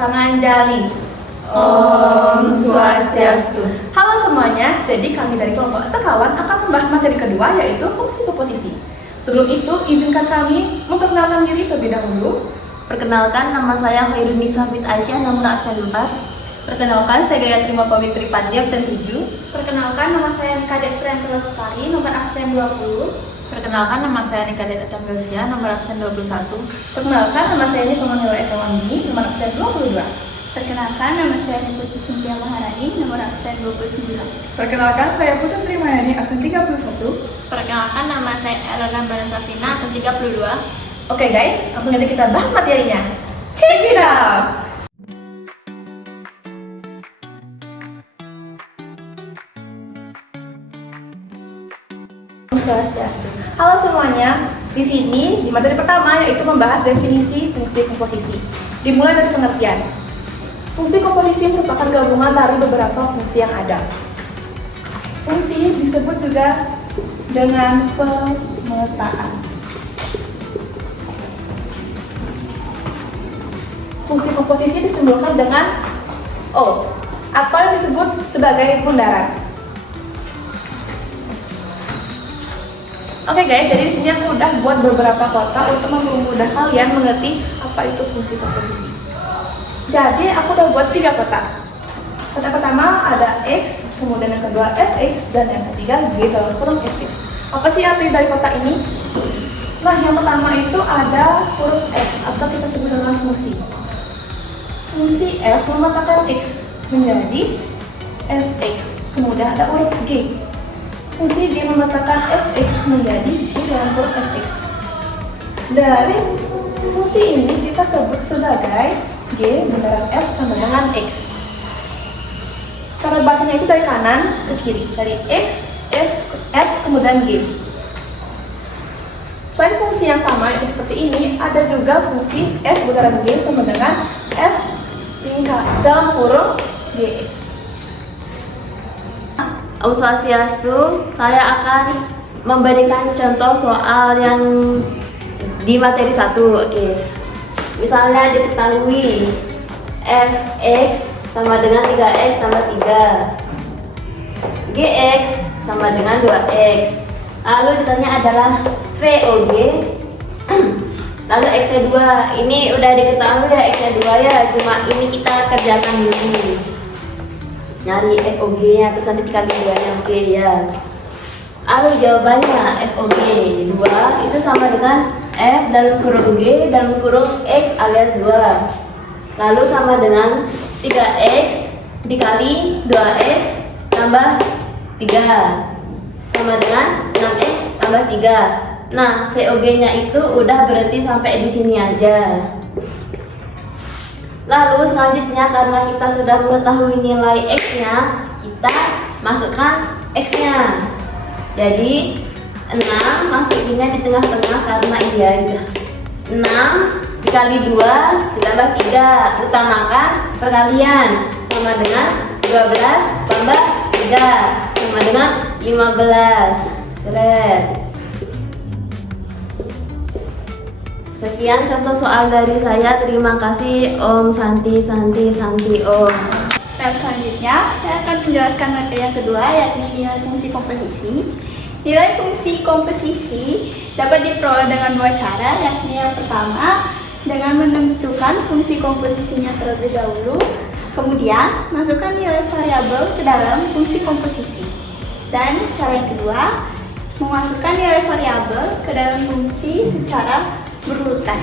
Tangan jali. Om Swastiastu. Halo semuanya, jadi kami dari kelompok sekawan akan membahas materi kedua yaitu fungsi komposisi. Sebelum itu, izinkan kami memperkenalkan diri terlebih dahulu. Perkenalkan, nama saya Khairunisa Fit Aisyah, nomor absen 4. Perkenalkan, saya Gayatri Pawitri Pandi, absen 7. Perkenalkan, nama saya Nika Desrianti Lestari, nomor absen 20. Perkenalkan, nama saya Nika Desrianti, nomor absen 21. Perkenalkan, nama saya Nikomanila Ekawanggi, nomor absen 22. Perkenalkan, nama saya Niputi Cynthia Maharani, nomor absen 29. Perkenalkan, saya Putri Sri Mayani, absen 31. Perkenalkan, nama saya Elena Baransafina, absen 32. Oke guys, langsung aja kita bahas materinya. Check it out! Swastiastu. Halo semuanya, di sini di materi pertama yaitu membahas definisi fungsi komposisi. Dimulai dari pengertian. Fungsi komposisi merupakan gabungan dari beberapa fungsi yang ada. Fungsi disebut juga dengan pemetaan. Fungsi komposisi disimbolkan dengan O, atau yang disebut sebagai bundaran. Oke guys, jadi di sini aku udah buat beberapa kotak untuk mempermudah kalian mengerti apa itu fungsi komposisi. Jadi aku udah buat 3 kotak. Kotak pertama ada X, kemudian yang kedua Fx, dan yang ketiga G dalam kurung Fx. Apa sih arti dari kotak ini? Nah, yang pertama itu ada huruf F atau kita sebut dengan fungsi. Fungsi F memetakan X menjadi Fx, kemudian ada huruf G. Fungsi G memetakan Fx menjadi G dalam kurung Fx. Dari fungsi ini kita sebut sebagai G bundaran F sama dengan X. Cara bacanya itu dari kanan ke kiri, dari X, F, kemudian G. Selain fungsi yang sama itu seperti ini, ada juga fungsi F bundaran G sama dengan F tingkat dalam kurung Gx. Om Swastiastu, saya akan memberikan contoh soal yang di materi 1. Oke. Misalnya diketahui Fx sama dengan 3x tambah 3, Gx sama dengan 2x. Lalu ditanya adalah VOG. Lalu x-nya 2. Ini udah diketahui ya, x-nya 2 ya, cuma ini kita kerjakan dulu. Nyari FOG-nya, terus nanti dikali 2-nya, oke ya. Lalu jawabannya FOG 2 itu sama dengan F dalam kurung G dalam kurung X alias 2. Lalu sama dengan 3x dikali 2x tambah 3 sama dengan 6x tambah 3. Nah, VOG-nya itu udah berhenti sampai di sini aja. Lalu selanjutnya karena kita sudah mengetahui nilai X-nya, kita masukkan X-nya. Jadi 6 masukinnya di tengah-tengah karena iya gitu. 6 dikali 2 ditambah 3, utamakan perkalian, sama dengan 12 tambah 3 sama dengan 15. Keren. Sekian contoh soal dari saya. Terima kasih Om Santi Om. Dan selanjutnya, saya akan menjelaskan materi yang kedua, yakni nilai fungsi komposisi. Nilai fungsi komposisi dapat diperoleh dengan 2 cara, yakni yang pertama dengan menentukan fungsi komposisinya terlebih dahulu, kemudian masukkan nilai variabel ke dalam fungsi komposisi. Dan cara yang kedua, memasukkan nilai variabel ke dalam fungsi secara berurutan.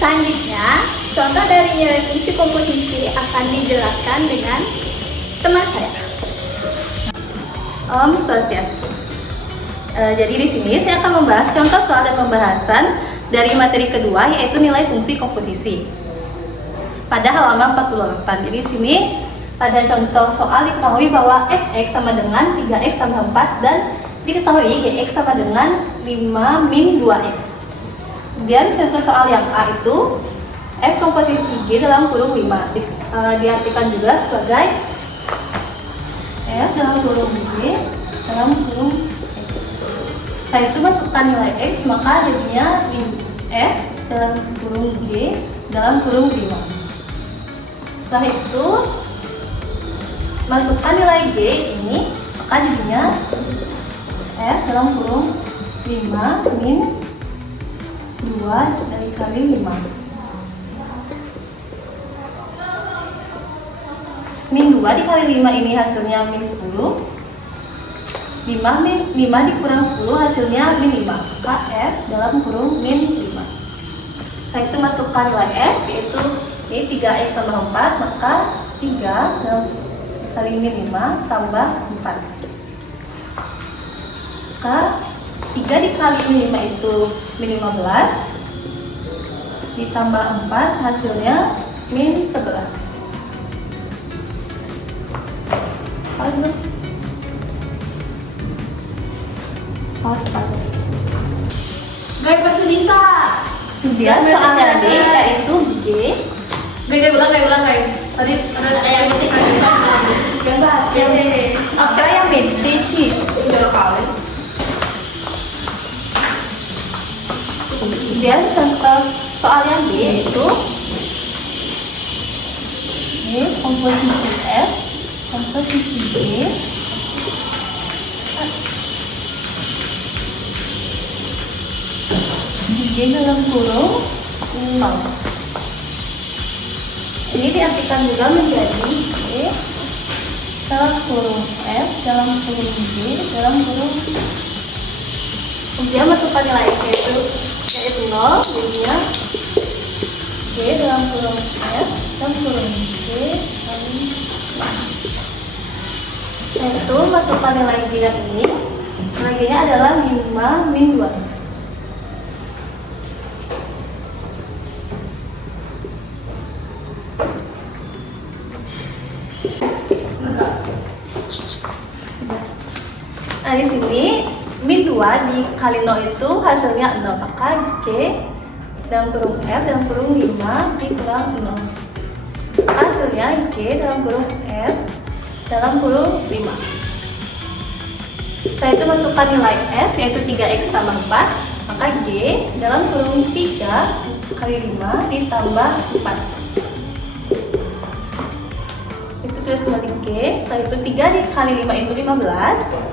Selanjutnya, contoh dari nilai fungsi komposisi akan dijelaskan dengan teman saya. Om Swastiastu. Jadi di sini saya akan membahas contoh soal dan pembahasan dari materi kedua yaitu nilai fungsi komposisi. Pada halaman 48. Jadi di sini pada contoh soal diketahui bahwa fx sama dengan 3x tambah 4 dan diketahui gx sama dengan 5 min 2x. Kemudian contoh soal yang A itu F komposisi G dalam kurung 5 diartikan juga sebagai F dalam kurung G dalam kurung X. Setelah itu masukkan nilai X, maka jadinya F dalam kurung G dalam kurung 5. Setelah itu masukkan nilai G ini, maka jadinya F dalam kurung 5 min 2 dikali 5. Min 2 dikali 5 ini hasilnya min 10. 5 dikurang 10 hasilnya min 5. Maka F dalam kurung min 5. Setelah itu masukkan nilai F, yaitu ini 3x tambah 4, maka 3 kali min 5 tambah 4. Maka 3 dikali min 5 itu min 15, ditambah 4 hasilnya min 11. Pas. Guys, pasti bisa. Kemudian soalnya D yaitu G. Gak ulang guys. Tadi ada yang penting bisa. Gambar yang D. Oke, yang B. D C. Udah kali. Kemudian contoh soal yang D yaitu ini komposisi F, komposisi G. G dalam kurung 0. Ini diartikan juga menjadi G dalam kurung F dalam kurung G dalam kurung. Kemudian masukkan nilai X yaitu 0, jadinya G dalam kurung F dalam kurung G kali 1. Yaitu masukkan nilai G yang ini. Nilai G nya adalah 5 min 2X. Nah, di sini min 2 dikali 0 itu hasilnya 0, maka G dalam kurung F dalam kurung 5 dikurang 0. Hasilnya G dalam kurung F dalam kurung 5. Setelah itu masukkan nilai F yaitu 3x tambah 4, maka G dalam kurung 3 kali 5 ditambah 4. Itu tulis kembali G. Setelah itu 3 dikali 5 itu 15.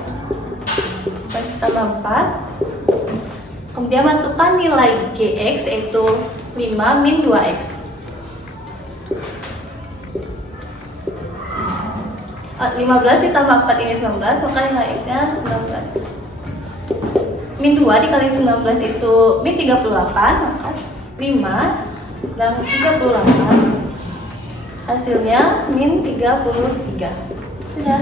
Tambah 4. Kemudian masukkan nilai Gx yaitu 5 min 2x. 15 ditambah 4 ini 19, maka nilai x nya 19. Min 2 dikali 19 itu min 38, maka 5 kurang 38 hasilnya min 33. Sudah.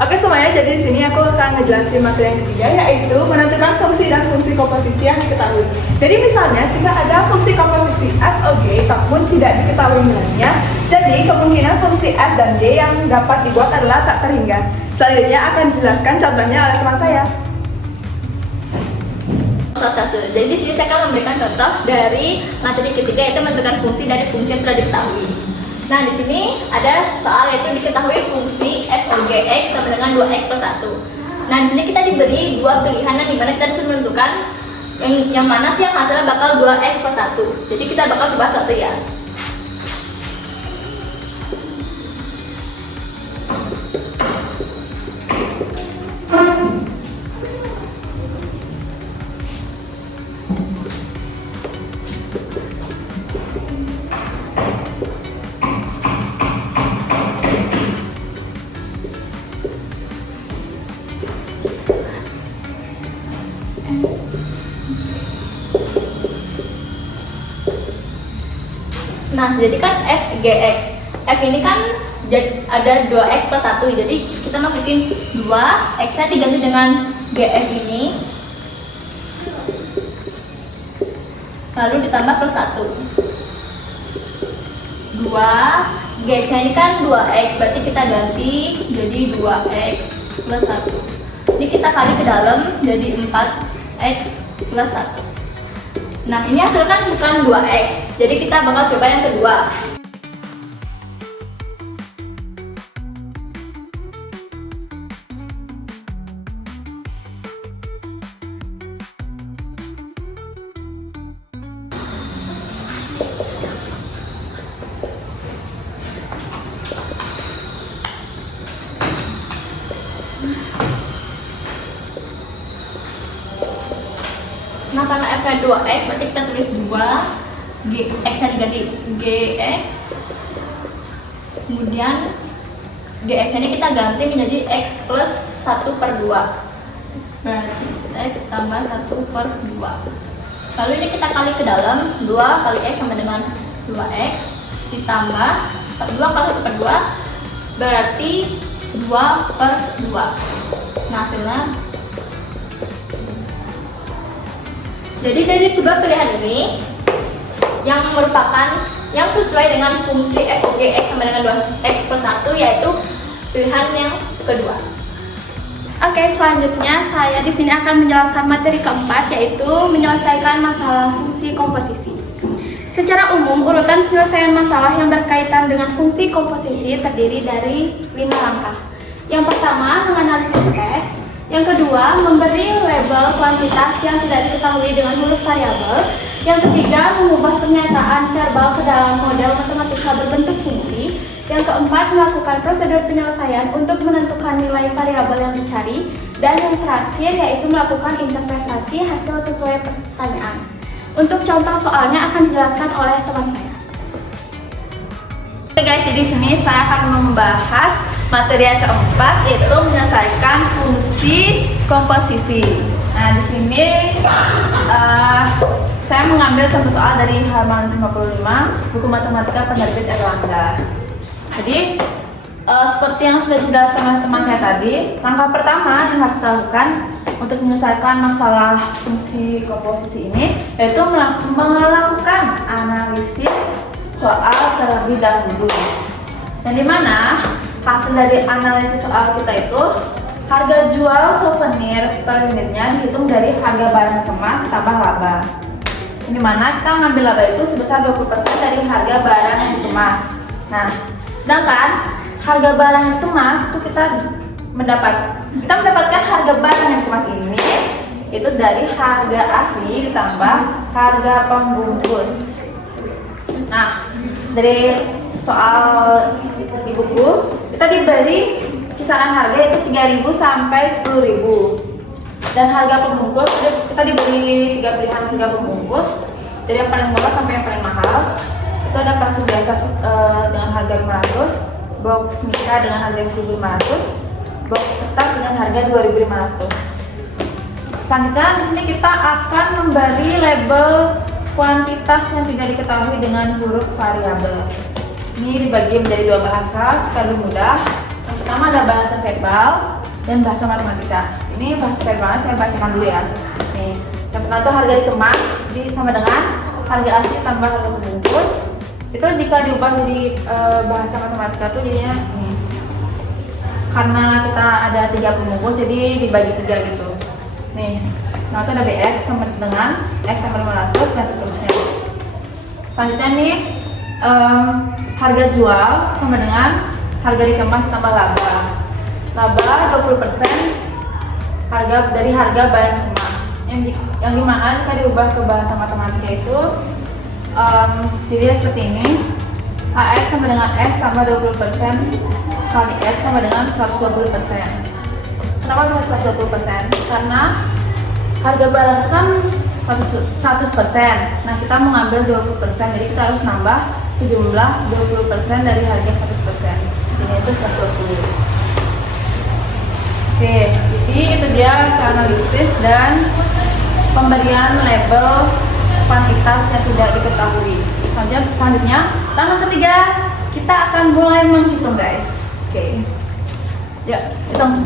Oke semuanya, jadi di sini aku akan ngejelasin materi yang ketiga, yaitu menentukan fungsi dan fungsi komposisi yang diketahui. Jadi misalnya jika ada fungsi komposisi f o g namun tidak diketahui nilainya, jadi kemungkinan fungsi f dan g yang dapat dibuat adalah tak terhingga. Selanjutnya akan dijelaskan contohnya oleh teman saya. Salah satu. Jadi di sini saya akan memberikan contoh dari materi ketiga, yaitu menentukan fungsi dari fungsi yang sudah diketahui. Nah, di sini ada soal yaitu diketahui fungsi f o g x sama dengan 2x plus 1. Nah, di sini kita diberi dua pilihan dan dimana kita disuruh menentukan yang mana sih yang hasilnya bakal 2x plus 1. Jadi kita bakal coba satu ya. Nah, jadi kan f gx. F ini kan ada 2x plus 1. Jadi kita masukin 2, x-nya diganti dengan gf ini. Lalu ditambah plus 1. 2, gx-nya ini kan 2x, berarti kita ganti jadi 2x plus 1. Ini kita kali ke dalam jadi 4x plus 1. Nah, ini hasil kan bukan 2x, jadi kita bakal coba yang kedua. karena f-nya 2x, berarti kita tulis 2, x-nya diganti gx, kemudian gx ini kita ganti menjadi x plus 1/2, berarti x tambah 1/2. Lalu ini kita kali ke dalam, 2 kali x sama dengan 2x ditambah 2 kali 1/2 berarti 2/2. Nah hasilnya, jadi dari kedua pilihan ini yang sesuai dengan fungsi f of g x sama dengan 2x plus 1 yaitu pilihan yang kedua. Oke, selanjutnya saya di sini akan menjelaskan materi keempat, yaitu menyelesaikan masalah fungsi komposisi. Secara umum, urutan penyelesaian masalah yang berkaitan dengan fungsi komposisi terdiri dari 5 langkah. Yang pertama, menganalisis teks. Yang kedua, memberi label kuantitas yang tidak diketahui dengan huruf variabel. Yang ketiga, mengubah pernyataan verbal ke dalam model matematika berbentuk fungsi. Yang keempat, melakukan prosedur penyelesaian untuk menentukan nilai variabel yang dicari. Dan yang terakhir, yaitu melakukan interpretasi hasil sesuai pertanyaan. Untuk contoh soalnya akan dijelaskan oleh teman saya. Oke guys, jadi di sini saya akan membahas materi yang keempat, yaitu menyelesaikan fungsi komposisi. Nah, di sini saya mengambil contoh soal dari halaman 55 buku matematika penerbit Erlangga. Jadi seperti yang sudah dijelaskan oleh teman saya tadi, langkah pertama yang harus dilakukan untuk menyelesaikan masalah fungsi komposisi ini yaitu melakukan analisis soal terlebih dahulu. Dan dimana hasil dari analisis soal kita itu harga jual souvenir per unitnya dihitung dari harga barang kemas tambah laba. Dimana kita ngambil laba itu sebesar 20% dari harga barang yang dikemas. Nah, sedangkan harga barang yang dikemas itu kita mendapatkan harga barang yang dikemas ini itu dari harga asli ditambah harga pembungkus. Nah, dari soal di buku kita diberi kisaran harga itu 3.000 sampai 10.000. Dan harga pembungkus kita diberi 3 pilihan harga pembungkus dari yang paling murah sampai yang paling mahal. Itu ada plastik biasa dengan harga 500, box Mika dengan harga 1.500, box kertas dengan harga 2.500. Selanjutnya di sini kita akan memberi label kuantitas yang tidak diketahui dengan huruf variabel. Ini dibagi menjadi 2 bahasa supaya lebih mudah. Yang pertama ada bahasa verbal dan bahasa matematika. Ini bahasa verbalnya saya bacakan dulu ya. Nih, yang pertama itu harga dikemas sama dengan harga asli tambah harga pembungkus. Itu jika diubah jadi bahasa matematika itu jadinya nih. Karena kita ada 3 pembungkus jadi dibagi 3 gitu. Nih, nah itu ada BX sama dengan X tambah 500 dan seterusnya. Selanjutnya nih harga jual sama dengan harga dikemas tambah laba. Laba 20% harga dari harga barang kemas. Yang dimana jika diubah ke bahasa matematika itu jadi seperti ini. AX sama dengan X tambah 20% kali X sama dengan 120%. Kenapa bisa 120%? Karena harga barang itu kan 100%. Nah, kita mau ngambil 20%, jadi kita harus nambah sejumlah 20% dari harga 100%. Jadi itu 120. Oke, jadi itu dia analisis dan pemberian label kuantitas yang tidak diketahui. Selanjutnya, langkah ketiga kita akan mulai menghitung guys. Oke, ya hitung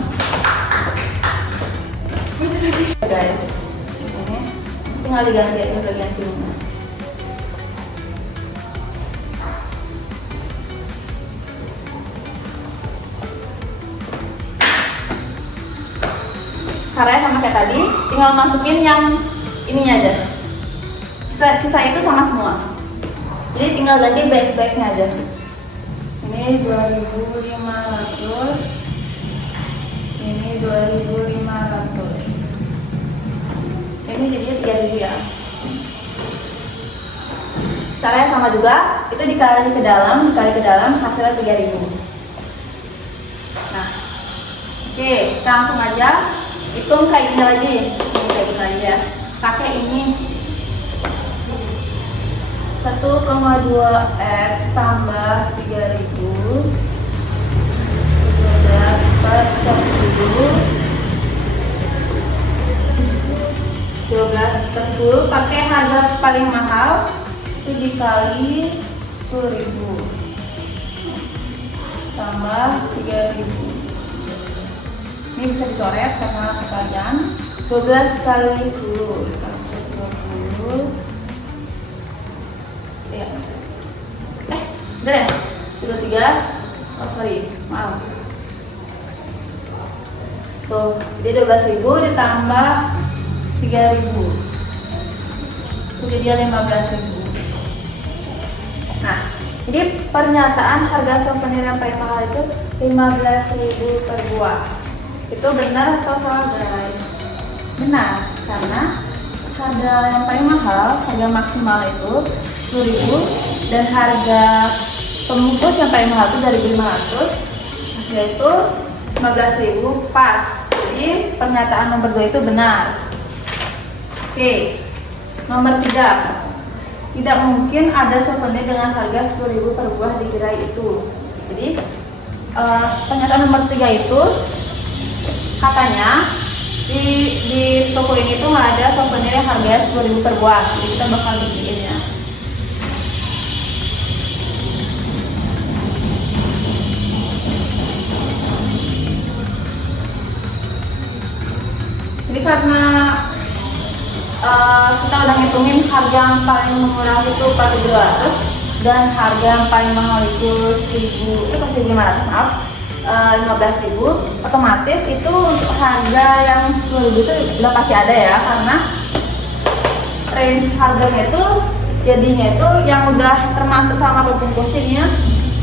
guys. Ini tinggal diganti aja bagian sini. Caranya sama kayak tadi, tinggal masukin yang ininya aja. Sisa itu sama semua. Jadi tinggal ganti BX-nya aja. Ini 2.500. Ini 2.500. Ini jadinya 3.000 ya. Caranya sama juga, itu dikali ke dalam hasilnya 3.000. Nah, oke, kita langsung aja hitung kayak gini lagi. Kayak gini aja. pakai ini 1,2x tambah 3000 12 per 10 pakai harga paling mahal itu dikali 10.000 tambah 3.000. Ini bisa dicoret karena kepanjang. 12 kali 10 20. Ya. Udah ya? 23. Oh sorry, maaf. Tuh, jadi 12.000 ditambah 3.000. Itu jadi 15.000. Nah, jadi pernyataan harga souvenir yang paling mahal itu 15.000 per buah. Itu benar atau salah guys? Benar, karena harga yang paling mahal, harga maksimal itu 10.000 dan harga pembungkus yang paling mahal itu 2.500. Hasilnya itu 15.000 pas. Jadi pernyataan nomor 2 itu benar. Oke, nomor 3. Tidak mungkin ada souvenir dengan harga 10.000 per buah di gerai itu. Jadi pernyataan nomor 3 itu katanya di toko ini tuh nggak ada souvenir yang harganya 10.000 per buah. Jadi kita bakal bikin ya. Jadi karena kita udah ngitungin harga yang paling murah itu 4.200 dan harga yang paling mahal itu 1.500 maaf, 15.000. Otomatis itu untuk harga yang 10.000 itu udah pasti ada ya, karena range harganya itu jadinya itu yang udah termasuk sama pembungkusnya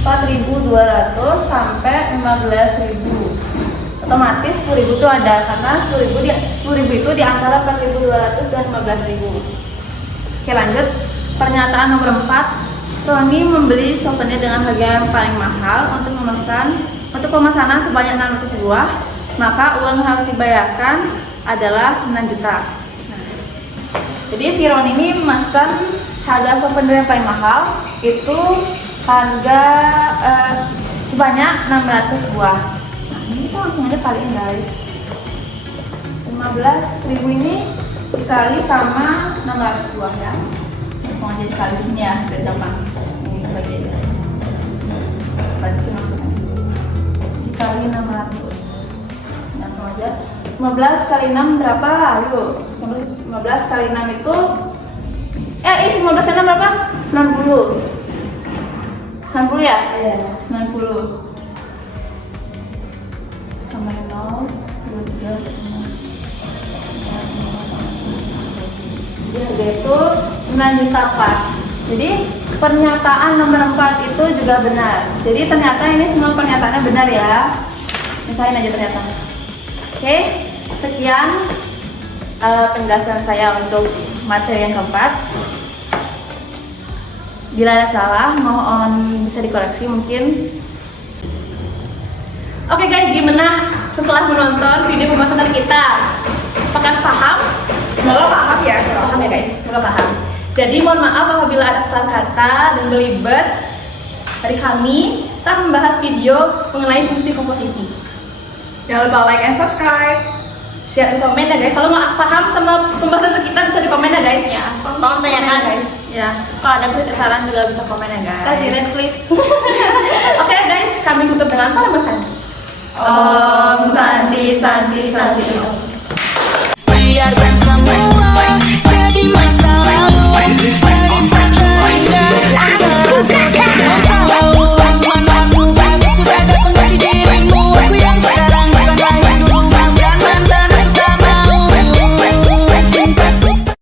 4.200 sampai 15.000. Otomatis 10.000 itu ada karena 10.000 itu di antara 4.200 dan 15.000. Oke, lanjut. Pernyataan nomor 4. Roni membeli souvenir dengan harga yang paling mahal untuk pemesanan sebanyak 600 buah, maka uang yang harus dibayarkan adalah 9 juta. Nah, jadi si Roni ini memesan harga souvenir yang paling mahal itu harga sebanyak 600 buah. Ini kita langsung aja kaliin guys. 15.000 ini dikali sama 600 buah ya. Langsung aja dikali di sini ya, biar gampang. Ini bagiannya. Berarti maksudnya dikali 600. Langsung aja. 15 kali 6 berapa? Ayo. 15 kali 6 itu 15 kali 6 berapa? 90. 90 ya? Iya, 90. Tambahin 0, 2, 3, 4, 5, 6, 7. Jadi itu 9 juta pas. Jadi pernyataan nomor 4 itu juga benar. Jadi ternyata ini semua pernyataannya benar ya. Misalnya aja ternyata. Oke, sekian penjelasan saya untuk materi yang keempat. Bila ada salah, mohon bisa dikoreksi mungkin. Oke guys, gimana setelah menonton video pembahasan kita? Apakah paham? Semoga paham ya, guys. Semoga paham. Jadi mohon maaf apabila ada kesalahan kata dan belibet dari kami saat membahas video mengenai fungsi komposisi. Jangan lupa like and subscribe, share dan komen ya guys. Kalau nggak paham sama pembahasan kita bisa di komen ya guys. Ya, tolong tanyakan guys. Ya, kalau ada kritik saran juga bisa komen ya guys. Kasih red please. Oke guys, kami tutup dengan pembahasan. Om Santi Santi Santi.